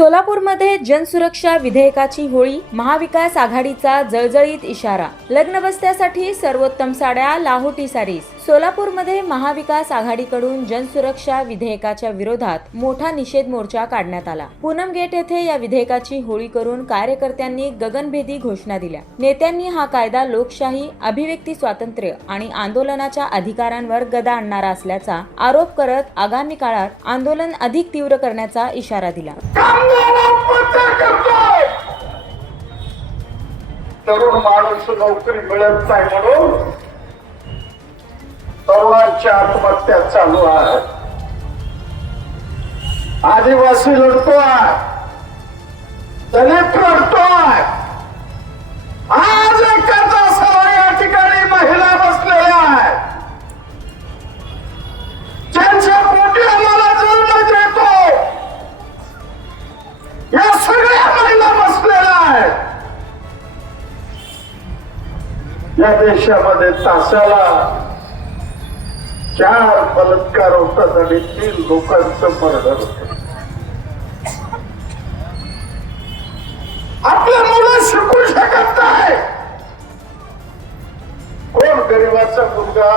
सोलापूरमध्ये जनसुरक्षा विधेयकाची होळी महाविकास आघाडीचा जळजळीत इशारा लग्नबस्त्यासाठी सर्वोत्तम साड्या लाहोटी सारीज. सोलापूरमध्ये महाविकास आघाडीकडून जनसुरक्षा विधेयकाच्या विरोधात मोठा निषेध मोर्चा काढण्यात आला. पूनम गेट येथे या विधेयकाची होळी करून कार्यकर्त्यांनी गगनभेदी घोषणा दिल्या. नेत्यांनी हा कायदा लोकशाही अभिव्यक्ती स्वातंत्र्य आणि आंदोलनाच्या अधिकारांवर गदा आणणारा असल्याचा आरोप करत आगामी काळात आंदोलन अधिक तीव्र करण्याचा इशारा दिला. तरुण माणूस नोकरी मिळत नाही म्हणून तरुणांच्या आत्महत्या चालू आहेत आदिवासी लढतोय. दलित लढतोय. आज एखादा सभा या ठिकाणी महिला बसलेल्या आहेत. ज्यांच्या पोटी आम्हाला जन्म देतो. या सगळ्या महिला बसलेल्या आहेत. या देशामध्ये तासाला चार बलात्कार होतात आणि तीन लोकांचं मर्डर होत. आपल्या मुलं शिकू शकत नाही. कोण गरीबाचा मुलगा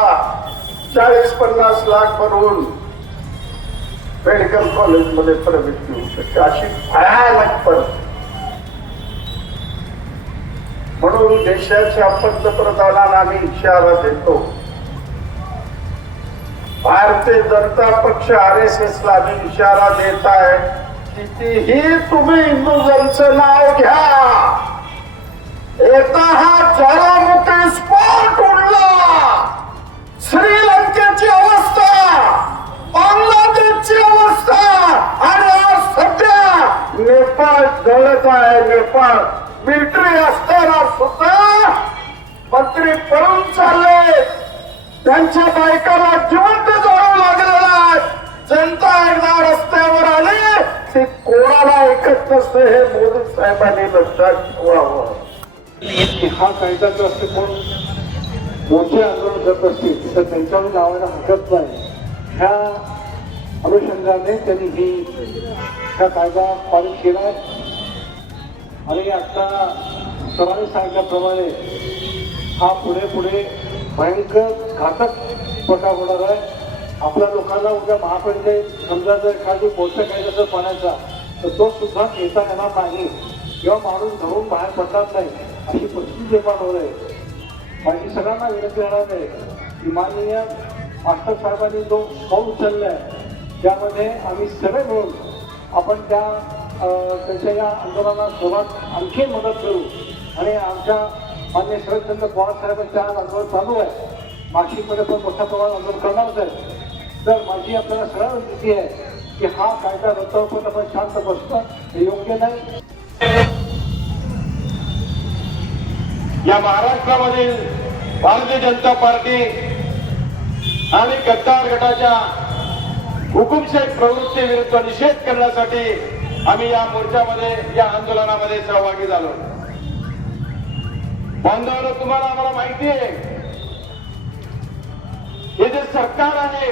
चाळीस पन्नास लाख भरून मेडिकल कॉलेजमध्ये प्रवेश घेऊ शकते? अशी भयानक परत म्हणून देशाच्या पंतप्रधानांना आम्ही इशारा देतो भारतीय जनता पक्ष आर एस एस ला आम्ही इशारा देत आहे कितीही तुम्ही हिंदू जनचं नाव घ्या. येता हा ज्वालामुखी स्फोट उडला. श्रीलंकेची अवस्था बांगलादेशची अवस्था आणि आज सध्या नेपाळ जळत आहे. नेपाळ मिलिटरी असताना सुद्धा मंत्री पळून चालले. त्यांच्या बायकाला जिवंत जोडावं लागलेला आहे. जनता एकदा रस्त्यावर आली. ते कोणाला ऐकत नसते हे मोदी साहेबांनी लक्षात ठेवावं. की हा कायदा जर असे कोण मोठे आंदोलन करत असतील तर त्यांच्यावर लावायला हरकत नाही. ह्या अनुषंगाने त्यांनी ही हा कायदा पारित केला आहे. आणि आता सर्वांनी सांगितल्याप्रमाणे हा पुढे पुढे भयंकर घातक प्रकार होणार आहे. आपल्या लोकांना उद्या महापंचायत समजा जर एखादी मोठं काही जसं पाण्याचा तर तो सुद्धा घेता येणार नाही. किंवा माणूस घरून बाहेर पडणार नाही अशी परिस्थिती निर्माण होत आहे माझी सगळ्यांना विनंती राहणार आहे की माननीय मास्टर साहेबांनी जो पाऊल उचललाय त्यामध्ये आम्ही सगळे मिळून आपण त्या त्यांच्या या आंदोलनाला सर्वात आणखी मदत करू. आणि आमच्या मान्य शरदचंद्र पवार साहेबांच्या आज आंदोलन चालू आहे. नाशिकमध्ये पण मोठ्या प्रमाणात आंदोलन करणारच आहे तर माझी आपल्याला सरळ विनंती आहे की हा कायदा रद्द होऊन आपण शांत बसणं हे योग्य नाही. या महाराष्ट्रामधील भारतीय जनता पार्टी आणि गद्दार गटाच्या हुकुमशाही प्रवृत्ती विरुद्ध निषेध करण्यासाठी आम्ही या मोर्चामध्ये या आंदोलनामध्ये सहभागी झालो. बांधवांनो तुम्हाला आम्हाला माहिती आहे. हे जे सरकार आहे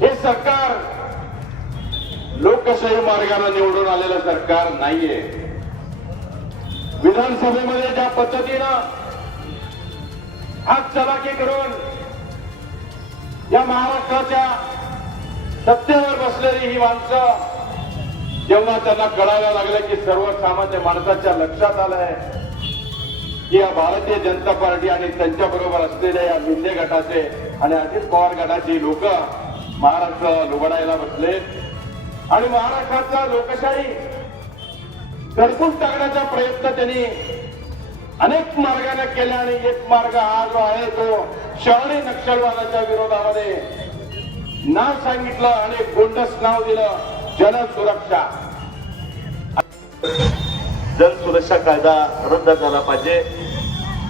हे सरकार लोकशाही मार्गाला निवडून आलेलं सरकार नाहीये. विधानसभेमध्ये ज्या पद्धतीनं हात चलाखी करून या महाराष्ट्राच्या सत्तेवर बसलेली ही माणसं जेव्हा त्यांना कळायला लागलं की सर्वसामान्य माणसाच्या लक्षात आलंय की या भारतीय जनता पार्टी आणि त्यांच्या बरोबर असलेल्या या मिंदे गटाचे आणि अजित पवार गटाची लोक महाराष्ट्र लुबडायला बसले. आणि महाराष्ट्राचा लोकशाही घरकुल टाकण्याचा प्रयत्न त्यांनी अनेक मार्गाने केला आणि एक मार्ग हा जो आहे तो शहरी नक्षलवादाच्या विरोधामध्ये नाव सांगितलं आणि गोंडस नाव दिलं जनसुरक्षा. जनसुरक्षा कायदा रद्द झाला पाहिजे.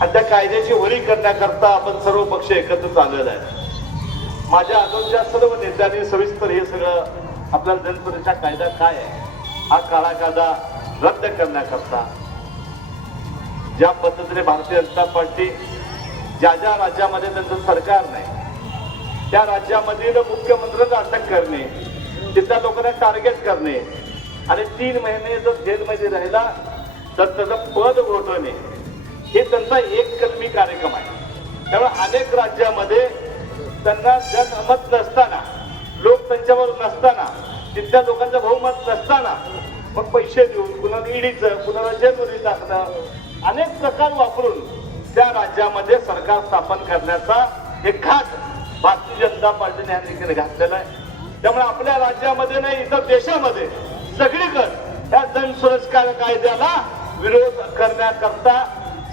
आणि त्या कायद्याची होळी करण्याकरता आपण सर्व पक्ष एकत्र चाललेला आहे माझ्या अगोदरच्या सर्व नेत्यांनी सविस्तर हे सगळं आपल्या जनसुरक्षा कायदा काय आहे हा काळा कायदा रद्द करण्याकरता ज्या पद्धतीने भारतीय जनता पार्टी ज्या ज्या राज्यामध्ये त्यांचं सरकार नाही त्या राज्यामधील मुख्यमंत्र्यांना अटक करणे तिथल्या लोकांना टार्गेट करणे आणि तीन महिने जर जेलमध्ये राहिला तर त्याचं पद घोटवणे हे त्यांचा एक कलमी कार्यक्रम आहे. त्यामुळे अनेक राज्यामध्ये त्यांना जनमत नसताना लोक त्यांच्यावर नसताना तिथल्या लोकांचं बहुमत नसताना मग पैसे देऊन कुणाला ईडीचं कुणाला जेलमध्ये टाकणं अनेक प्रकार वापरून त्या राज्यामध्ये सरकार स्थापन करण्याचा एक घाट भारतीय जनता पार्टीने या ठिकाणी घातलेला आहे. त्यामुळे आपल्या राज्यामध्ये नाही इतर देशामध्ये सगळीकडे या जनसुरक्षा कायद्याला विरोध करण्याकरता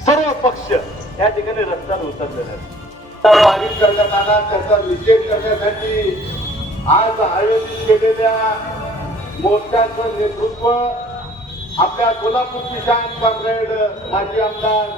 सर्व पक्ष या ठिकाणी रस्त्यावर उतरलेले आहेत. पारित करण्यात आला त्याचा निषेध करण्यासाठी आज आयोजित केलेल्या मोर्चाचं नेतृत्व आपल्या कोल्हापूर किसान कॉम्रेड माजी आमदार